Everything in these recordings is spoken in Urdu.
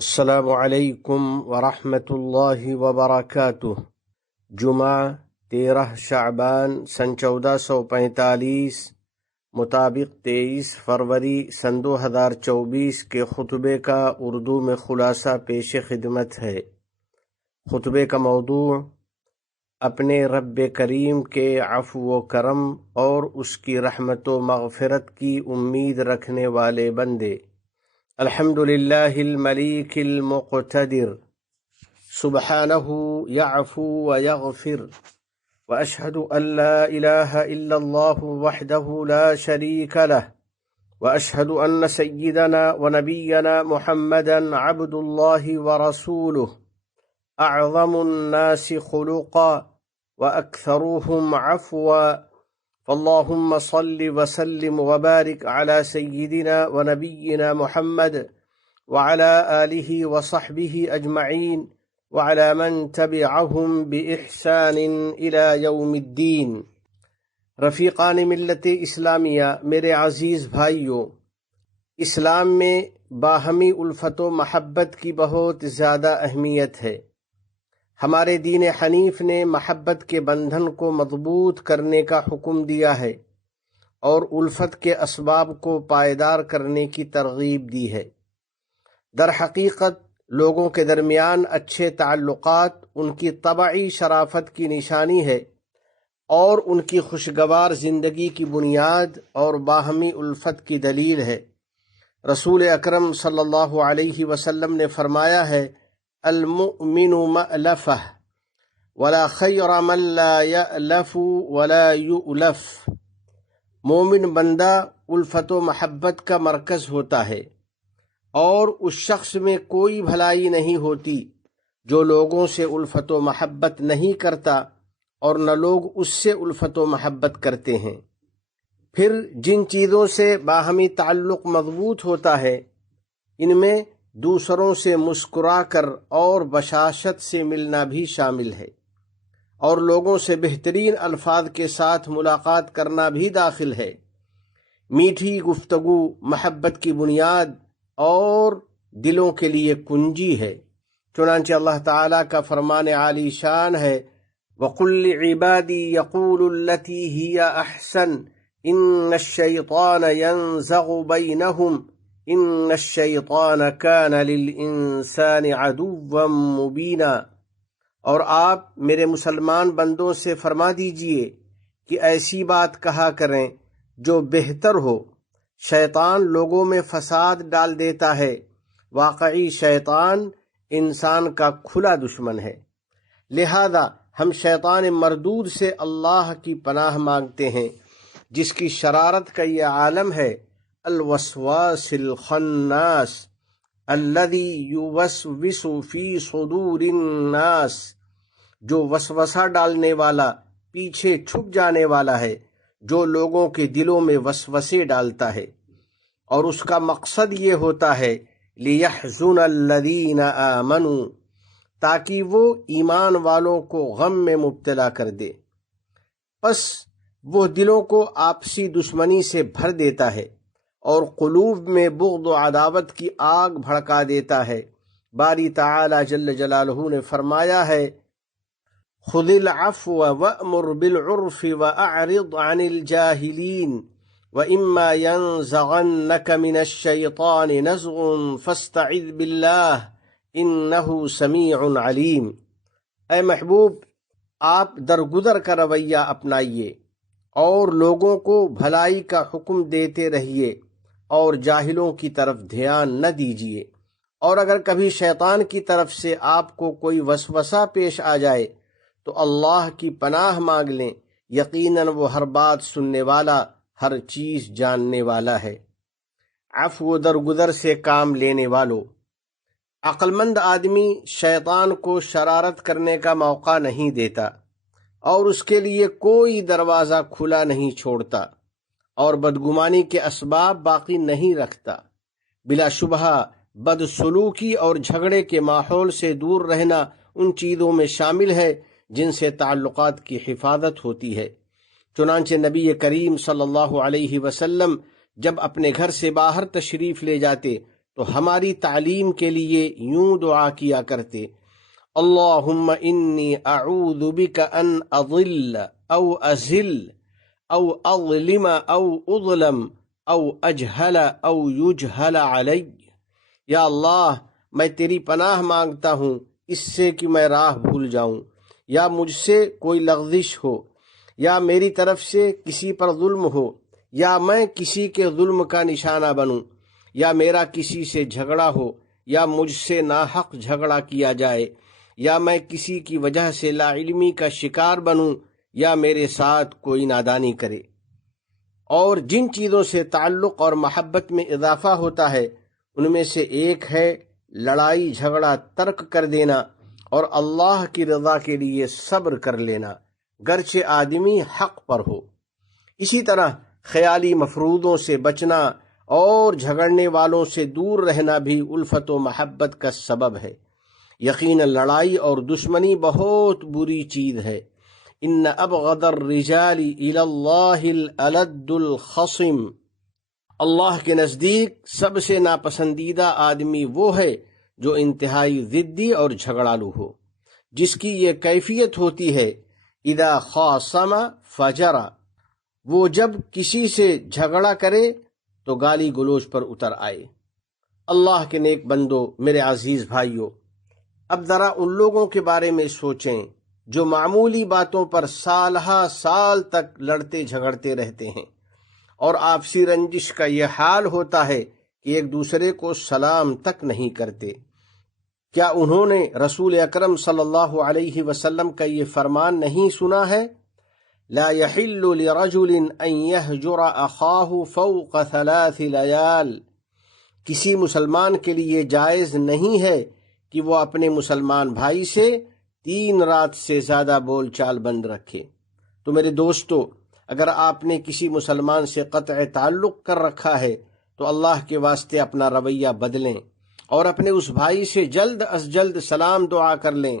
السلام علیکم ورحمۃ اللہ وبرکاتہ۔ جمعہ 13 شعبان سن 1445 مطابق 23 فروری سن 2024 کے خطبے کا اردو میں خلاصہ پیش خدمت ہے۔ خطبے کا موضوع اپنے رب کریم کے عفو و کرم اور اس کی رحمت و مغفرت کی امید رکھنے والے بندے۔ الحمد للہ الملیک المقتدر سبحانہ یعفو ویغفر واشہد ان لا الہ الا اللہ وحدہ لا شریک لہ واشہد ان سیدنا ونبینا محمدا عبد اللہ ورسولہ اعظم الناس خلقا واکثرهم عفوا اللهم صل وسلم وبارك على سيدنا ونبينا محمد وعلى آله وصحبه أجمعين وعلى من تبعهم بإحسان إلى يوم الدين۔ رفیقان ملت اسلامیہ، میرے عزیز بھائیوں، اسلام میں باہمی الفت و محبت کی بہت زیادہ اہمیت ہے۔ ہمارے دین حنیف نے محبت کے بندھن کو مضبوط کرنے کا حکم دیا ہے اور الفت کے اسباب کو پائیدار کرنے کی ترغیب دی ہے۔ در حقیقت لوگوں کے درمیان اچھے تعلقات ان کی طبعی شرافت کی نشانی ہے اور ان کی خوشگوار زندگی کی بنیاد اور باہمی الفت کی دلیل ہے۔ رسول اکرم صلی اللہ علیہ وسلم نے فرمایا ہے، المؤمن مألفہ ولا خیر من لا یألف ولا یؤلف۔ مومن بندہ الفت و محبت کا مرکز ہوتا ہے اور اس شخص میں کوئی بھلائی نہیں ہوتی جو لوگوں سے الفت و محبت نہیں کرتا اور نہ لوگ اس سے الفت و محبت کرتے ہیں۔ پھر جن چیزوں سے باہمی تعلق مضبوط ہوتا ہے ان میں دوسروں سے مسکرا کر اور بشاشت سے ملنا بھی شامل ہے، اور لوگوں سے بہترین الفاظ کے ساتھ ملاقات کرنا بھی داخل ہے۔ میٹھی گفتگو محبت کی بنیاد اور دلوں کے لیے کنجی ہے۔ چنانچہ اللہ تعالیٰ کا فرمان عالی شان ہے، وَقُلْ لِعِبَادِي يَقُولُوا الَّتِي هِيَ أَحْسَنُ إِنَّ الشَّيْطَانَ يَنزَغُ بَيْنَهُمْ ان الشیطان کان للانسان عدوا مبینا۔ اور آپ میرے مسلمان بندوں سے فرما دیجئے کہ ایسی بات کہا کریں جو بہتر ہو۔ شیطان لوگوں میں فساد ڈال دیتا ہے، واقعی شیطان انسان کا کھلا دشمن ہے۔ لہذا ہم شیطان مردود سے اللہ کی پناہ مانگتے ہیں جس کی شرارت کا یہ عالم ہے، الوسواس الخناس الذی یوسوس فی صدور الناس، جو وسوسہ ڈالنے والا، پیچھے چھپ جانے والا ہے، جو لوگوں کے دلوں میں وسوسے ڈالتا ہے، اور اس کا مقصد یہ ہوتا ہے لیحزن الذین آمنوا، تاکہ وہ ایمان والوں کو غم میں مبتلا کر دے۔ پس وہ دلوں کو آپسی دشمنی سے بھر دیتا ہے اور قلوب میں بغض و عداوت کی آگ بھڑکا دیتا ہے۔ باری تعالی جل جلالہ نے فرمایا ہے، خذ العفو وأمر بالعرف وأعرض عن الجاہلین وإما ينزغنك من الشیطان نزغ فاستعذ باللہ انہ سمیع علیم۔ اے محبوب، آپ درگزر کا رویہ اپنائیے اور لوگوں کو بھلائی کا حکم دیتے رہیے اور جاہلوں کی طرف دھیان نہ دیجیے، اور اگر کبھی شیطان کی طرف سے آپ کو کوئی وسوسہ پیش آ جائے تو اللہ کی پناہ مانگ لیں، یقیناً وہ ہر بات سننے والا، ہر چیز جاننے والا ہے۔ عفو و درگزر سے کام لینے والو، عقل مند آدمی شیطان کو شرارت کرنے کا موقع نہیں دیتا اور اس کے لیے کوئی دروازہ کھلا نہیں چھوڑتا اور بدگمانی کے اسباب باقی نہیں رکھتا۔ بلا شبہ بدسلوکی اور جھگڑے کے ماحول سے دور رہنا ان چیزوں میں شامل ہے جن سے تعلقات کی حفاظت ہوتی ہے۔ چنانچہ نبی کریم صلی اللہ علیہ وسلم جب اپنے گھر سے باہر تشریف لے جاتے تو ہماری تعلیم کے لیے یوں دعا کیا کرتے: اللہم انی اعوذ بک ان اضل او ازل او اظلم او اظلم او اجہل او یجہل علی۔ یا اللہ، میں تیری پناہ مانگتا ہوں اس سے کہ میں راہ بھول جاؤں، یا مجھ سے کوئی لغزش ہو، یا میری طرف سے کسی پر ظلم ہو، یا میں کسی کے ظلم کا نشانہ بنوں، یا میرا کسی سے جھگڑا ہو، یا مجھ سے ناحق جھگڑا کیا جائے، یا میں کسی کی وجہ سے لا علمی کا شکار بنوں، یا میرے ساتھ کوئی نادانی کرے۔ اور جن چیزوں سے تعلق اور محبت میں اضافہ ہوتا ہے ان میں سے ایک ہے لڑائی جھگڑا ترک کر دینا اور اللہ کی رضا کے لیے صبر کر لینا، گرچہ آدمی حق پر ہو۔ اسی طرح خیالی مفروضوں سے بچنا اور جھگڑنے والوں سے دور رہنا بھی الفت و محبت کا سبب ہے۔ یقیناً لڑائی اور دشمنی بہت بری چیز ہے۔ ان ابغض الرجال الی اللہ الالد الخصم، اللہ کے نزدیک سب سے ناپسندیدہ آدمی وہ ہے جو انتہائی ضدی اور جھگڑالو ہو، جس کی یہ کیفیت ہوتی ہے اذا خاصم فجر، وہ جب کسی سے جھگڑا کرے تو گالی گلوچ پر اتر آئے۔ اللہ کے نیک بندو، میرے عزیز بھائیو، اب ذرا ان لوگوں کے بارے میں سوچیں جو معمولی باتوں پر سالہ سال تک لڑتے جھگڑتے رہتے ہیں، اور آپسی رنجش کا یہ حال ہوتا ہے کہ ایک دوسرے کو سلام تک نہیں کرتے۔ کیا انہوں نے رسول اکرم صلی اللہ علیہ وسلم کا یہ فرمان نہیں سنا ہے؟ لا يحل لرجل ان يهجر اخاه فوق 3 لیال، کسی مسلمان کے لیے جائز نہیں ہے کہ وہ اپنے مسلمان بھائی سے 3 رات سے زیادہ بول چال بند رکھے۔ تو میرے دوستو، اگر آپ نے کسی مسلمان سے قطع تعلق کر رکھا ہے تو اللہ کے واسطے اپنا رویہ بدلیں اور اپنے اس بھائی سے جلد از جلد سلام دعا کر لیں۔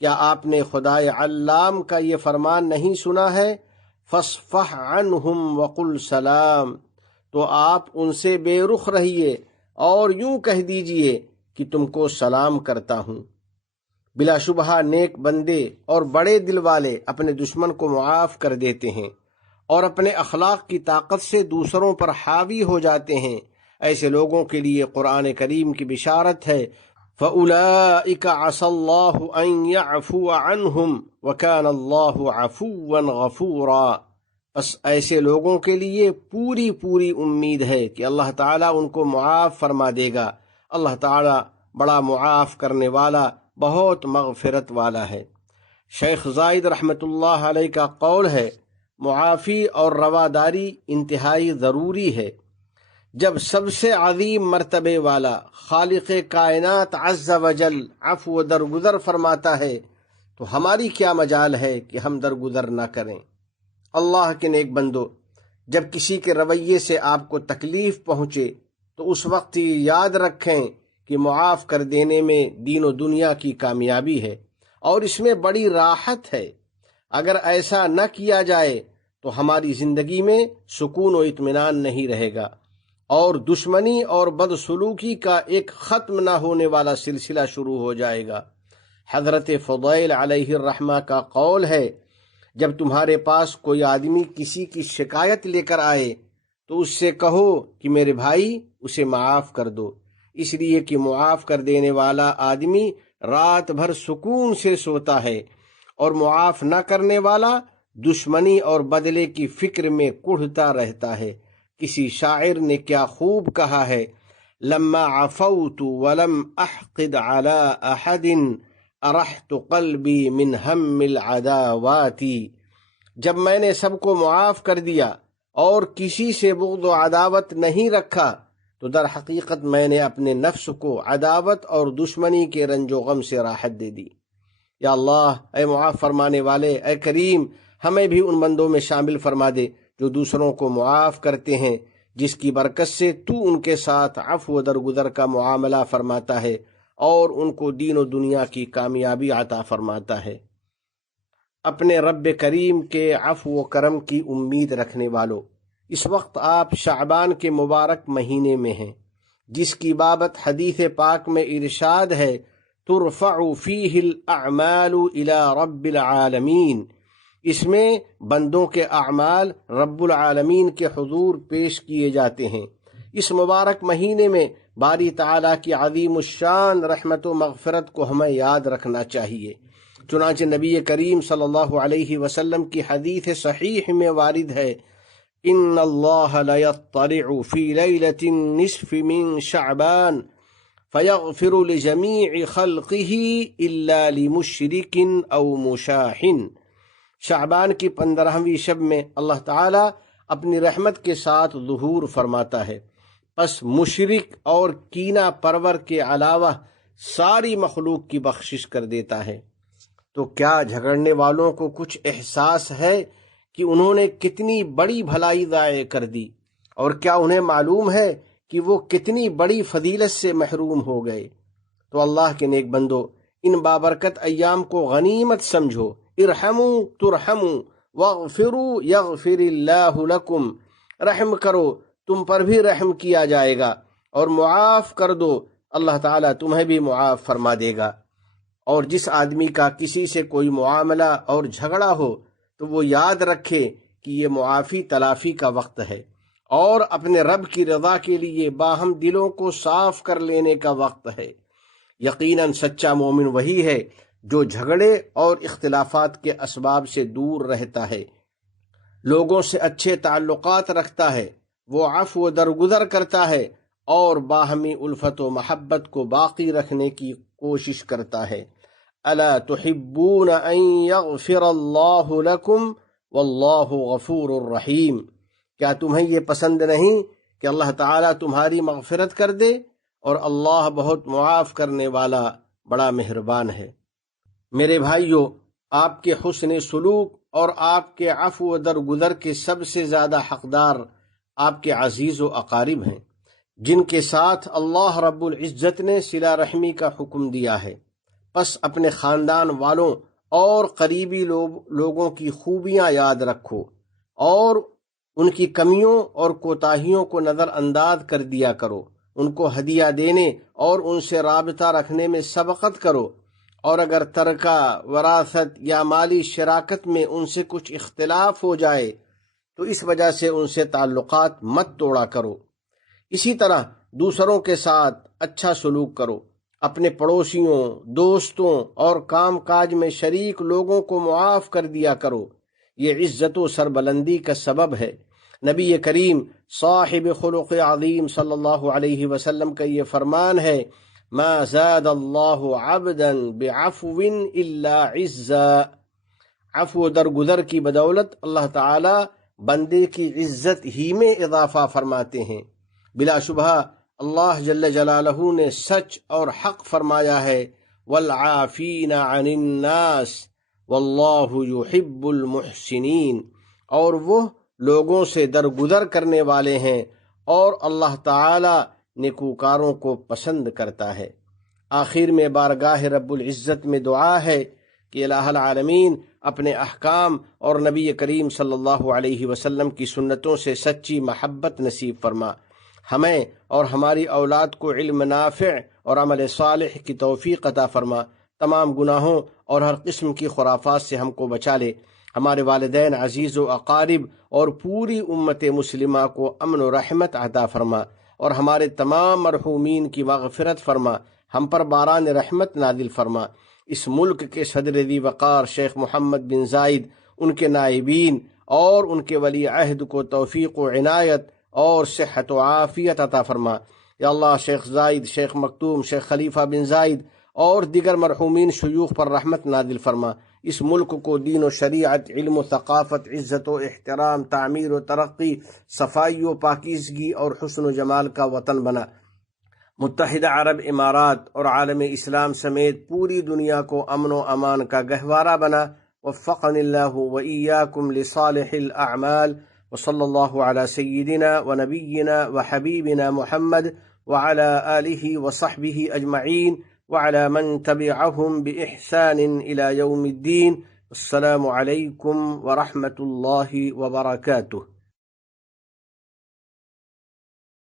کیا آپ نے خدائے علام کا یہ فرمان نہیں سنا ہے؟ فاصفح عنہم وقل سلام، تو آپ ان سے بے رخ رہیے اور یوں کہہ دیجئے کہ تم کو سلام کرتا ہوں۔ بلا شبہ نیک بندے اور بڑے دل والے اپنے دشمن کو معاف کر دیتے ہیں اور اپنے اخلاق کی طاقت سے دوسروں پر حاوی ہو جاتے ہیں۔ ایسے لوگوں کے لیے قرآن کریم کی بشارت ہے فَأُولَئِكَ عَسَى اللَّهُ أَن يَعْفُوَ عَنْهُمْ وَكَانَ اللَّهُ عَفُوًّا غَفُورًا، بس ایسے لوگوں کے لیے پوری پوری امید ہے کہ اللہ تعالیٰ ان کو معاف فرما دے گا۔ اللہ تعالیٰ بڑا معاف کرنے والا، بہت مغفرت والا ہے۔ شیخ زائد رحمۃ اللہ علیہ کا قول ہے، معافی اور رواداری انتہائی ضروری ہے۔ جب سب سے عظیم مرتبے والا خالق کائنات عز وجل عفو درگزر فرماتا ہے تو ہماری کیا مجال ہے کہ ہم درگزر نہ کریں۔ اللہ کے نیک بندو، جب کسی کے رویے سے آپ کو تکلیف پہنچے تو اس وقت یہ یاد رکھیں کہ معاف کر دینے میں دین و دنیا کی کامیابی ہے اور اس میں بڑی راحت ہے۔ اگر ایسا نہ کیا جائے تو ہماری زندگی میں سکون و اطمینان نہیں رہے گا اور دشمنی اور بدسلوکی کا ایک ختم نہ ہونے والا سلسلہ شروع ہو جائے گا۔ حضرت فضیل علیہ الرحمہ کا قول ہے، جب تمہارے پاس کوئی آدمی کسی کی شکایت لے کر آئے تو اس سے کہو کہ میرے بھائی اسے معاف کر دو، اس لیے کہ معاف کر دینے والا آدمی رات بھر سکون سے سوتا ہے اور معاف نہ کرنے والا دشمنی اور بدلے کی فکر میں کڑھتا رہتا ہے۔ کسی شاعر نے کیا خوب کہا ہے، لما عفوت ولم احقد على احد ارحت قلبی من ہم العداوات، جب میں نے سب کو معاف کر دیا اور کسی سے بغض و عداوت نہیں رکھا تو در حقیقت میں نے اپنے نفس کو عداوت اور دشمنی کے رنج و غم سے راحت دے دی۔ یا اللہ، اے معاف فرمانے والے، اے کریم، ہمیں بھی ان بندوں میں شامل فرما دے جو دوسروں کو معاف کرتے ہیں، جس کی برکت سے تو ان کے ساتھ عفو و درگزر کا معاملہ فرماتا ہے اور ان کو دین و دنیا کی کامیابی عطا فرماتا ہے۔ اپنے رب کریم کے عفو و کرم کی امید رکھنے والو، اس وقت آپ شعبان کے مبارک مہینے میں ہیں۔ جس کی بابت حدیث پاک میں ارشاد ہے ترفع فیہ الاعمال الی رب العالمین، اس میں بندوں کے اعمال رب العالمین کے حضور پیش کیے جاتے ہیں۔ اس مبارک مہینے میں باری تعالیٰ کی عظیم الشان رحمت و مغفرت کو ہمیں یاد رکھنا چاہیے۔ چنانچہ نبی کریم صلی اللہ علیہ وسلم کی حدیث صحیح میں وارد ہے ان اللہ لیطلع فی لیلۃ النصف من شعبان فیغفر لجمیع خلقہ الا لمشرک او مشاح۔ شعبان کی 15ویں شب میں اللہ تعالیٰ اپنی رحمت کے ساتھ ظہور فرماتا ہے، پس مشرک اور کینہ پرور کے علاوہ ساری مخلوق کی بخشش کر دیتا ہے۔ تو کیا جھگڑنے والوں کو کچھ احساس ہے کہ انہوں نے کتنی بڑی بھلائی ضائع کر دی، اور کیا انہیں معلوم ہے کہ وہ کتنی بڑی فضیلت سے محروم ہو گئے؟ تو اللہ کے نیک بندو، ان بابرکت ایام کو غنیمت سمجھو۔ ارحموا ترحموا واغفروا یغفر اللہ لکم، رحم کرو تم پر بھی رحم کیا جائے گا، اور معاف کر دو اللہ تعالیٰ تمہیں بھی معاف فرما دے گا۔ اور جس آدمی کا کسی سے کوئی معاملہ اور جھگڑا ہو تو وہ یاد رکھے کہ یہ معافی تلافی کا وقت ہے، اور اپنے رب کی رضا کے لیے باہم دلوں کو صاف کر لینے کا وقت ہے۔ یقیناً سچا مومن وہی ہے جو جھگڑے اور اختلافات کے اسباب سے دور رہتا ہے، لوگوں سے اچھے تعلقات رکھتا ہے، وہ عفو و درگزر کرتا ہے، اور باہمی الفت و محبت کو باقی رکھنے کی کوشش کرتا ہے۔ الا تحبون ان یغفر اللہ لکم واللہ غفور الرحیم، کیا تمہیں یہ پسند نہیں کہ اللہ تعالیٰ تمہاری مغفرت کر دے، اور اللہ بہت معاف کرنے والا بڑا مہربان ہے۔ میرے بھائیو، آپ کے حسن سلوک اور آپ کے عفو و درگزر کے سب سے زیادہ حقدار آپ کے عزیز و اقارب ہیں، جن کے ساتھ اللہ رب العزت نے صلہ رحمی کا حکم دیا ہے۔ پس اپنے خاندان والوں اور قریبی لوگوں کی خوبیاں یاد رکھو، اور ان کی کمیوں اور کوتاہیوں کو نظر انداز کر دیا کرو، ان کو ہدیہ دینے اور ان سے رابطہ رکھنے میں سبقت کرو، اور اگر ترکہ، وراثت یا مالی شراکت میں ان سے کچھ اختلاف ہو جائے تو اس وجہ سے ان سے تعلقات مت توڑا کرو۔ اسی طرح دوسروں کے ساتھ اچھا سلوک کرو، اپنے پڑوسیوں، دوستوں اور کام کاج میں شریک لوگوں کو معاف کر دیا کرو، یہ عزت و سربلندی کا سبب ہے۔ نبی کریم صاحب خلق عظیم صلی اللہ علیہ وسلم کا یہ فرمان ہے ما زاد اللہ عبدا بعفو الا عزا، عفو درگزر کی بدولت اللہ تعالی بندے کی عزت ہی میں اضافہ فرماتے ہیں۔ بلا شبہ اللہ جل جلالہ نے سچ اور حق فرمایا ہے والعافین عن الناس واللہ یحب المحسنین، اور وہ لوگوں سے درگزر کرنے والے ہیں، اور اللہ تعالی نیکوکاروں کو پسند کرتا ہے۔ آخر میں بارگاہ رب العزت میں دعا ہے کہ الہ العالمین اپنے احکام اور نبی کریم صلی اللہ علیہ وسلم کی سنتوں سے سچی محبت نصیب فرما، ہمیں اور ہماری اولاد کو علم نافع اور عمل صالح کی توفیق عطا فرما، تمام گناہوں اور ہر قسم کی خرافات سے ہم کو بچا لے، ہمارے والدین، عزیز و اقارب اور پوری امت مسلمہ کو امن و رحمت عطا فرما، اور ہمارے تمام مرحومین کی مغفرت فرما، ہم پر باران رحمت نازل فرما۔ اس ملک کے صدر ذی وقار شیخ محمد بن زائد، ان کے نائبین اور ان کے ولی عہد کو توفیق و عنایت اور صحت و عافیت عطا فرما۔ یا اللہ، شیخ زائد، شیخ مکتوم، شیخ خلیفہ بن زائد اور دیگر مرحومین شیوخ پر رحمت نازل فرما۔ اس ملک کو دین و شریعت، علم و ثقافت، عزت و احترام، تعمیر و ترقی، صفائی و پاکیزگی اور حسن و جمال کا وطن بنا۔ متحدہ عرب امارات اور عالم اسلام سمیت پوری دنیا کو امن و امان کا گہوارہ بنا۔ وفقنی اللہ و ایاکم لصالح الاعمال، وصلی اللہ علی سیدنا و نبینا و حبیبنا محمد وعلى آلہ وصحبہ اجمعین وعلى من تبعهم بإحسان إلى يوم الدين۔ السلام علیکم ورحمۃ اللہ وبرکاتہ۔